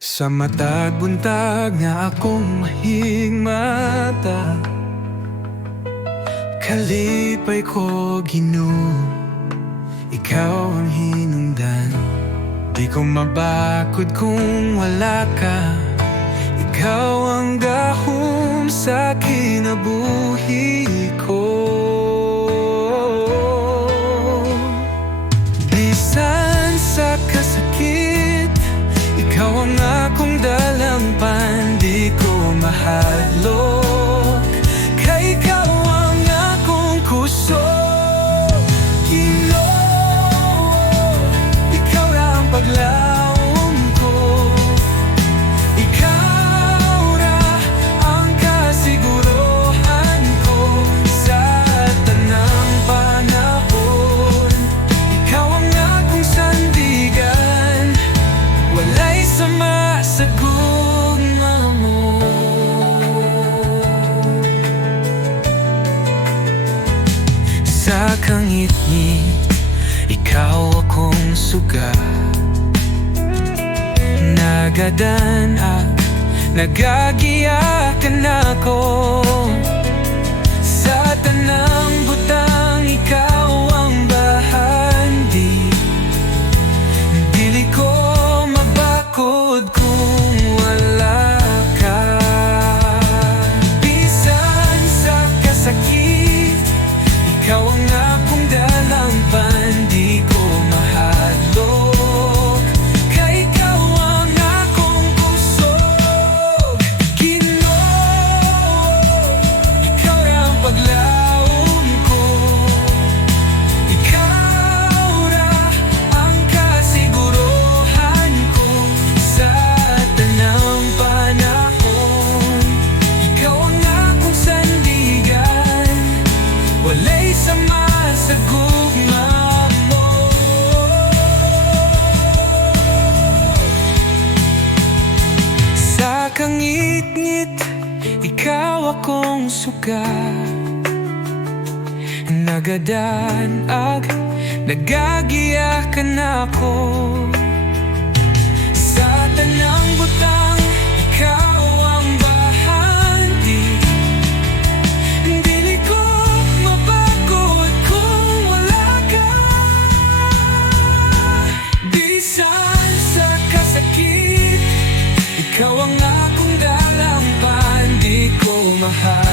Sa mata't buntag nga akong mahigmata, kalipay ko Ginoo, ikaw ang hinungdan. Di ko mabakod kung wala ka, ikaw ang gahom sa kinabuhi ko. Bisan sa kasakit, ikaw ang akong dalampan. Di ko mahadlok, kay ikaw ang akong kusog. Ginoo, ikaw ra ang paglaom ko, ikaw ra ang kasiguruhan ko sa tanang panahon. Ikaw ang akong sandigan, walay sama sa gugma mo. Sa kangit-ngit, ikaw akong suga, nagadanag, nagagiyakan ako. Sa tanang butang, ikaw ang bahandi. Dili ko mabakod kung wala ka. Bisan sa kasakit, ikaw ang akong dalampan. Di ko mahadlok, kay ikaw ang akong kusog. Ginoo, ikaw ra ang paglaom ko, ikaw ra ang kasiguruhan ko sa tanang panahon. Ikaw ang akong sandigan, walay sama sa gugma mo. Sa kangit-ngit, ikaw akong suga, nagadanag, nagagiyakan ako. Sa tanang butang, ikaw ang bahandi. Dili ko mabakod kung wala ka. Bisan sa kasakit, ikaw ang akong dalampan. Di ko mahal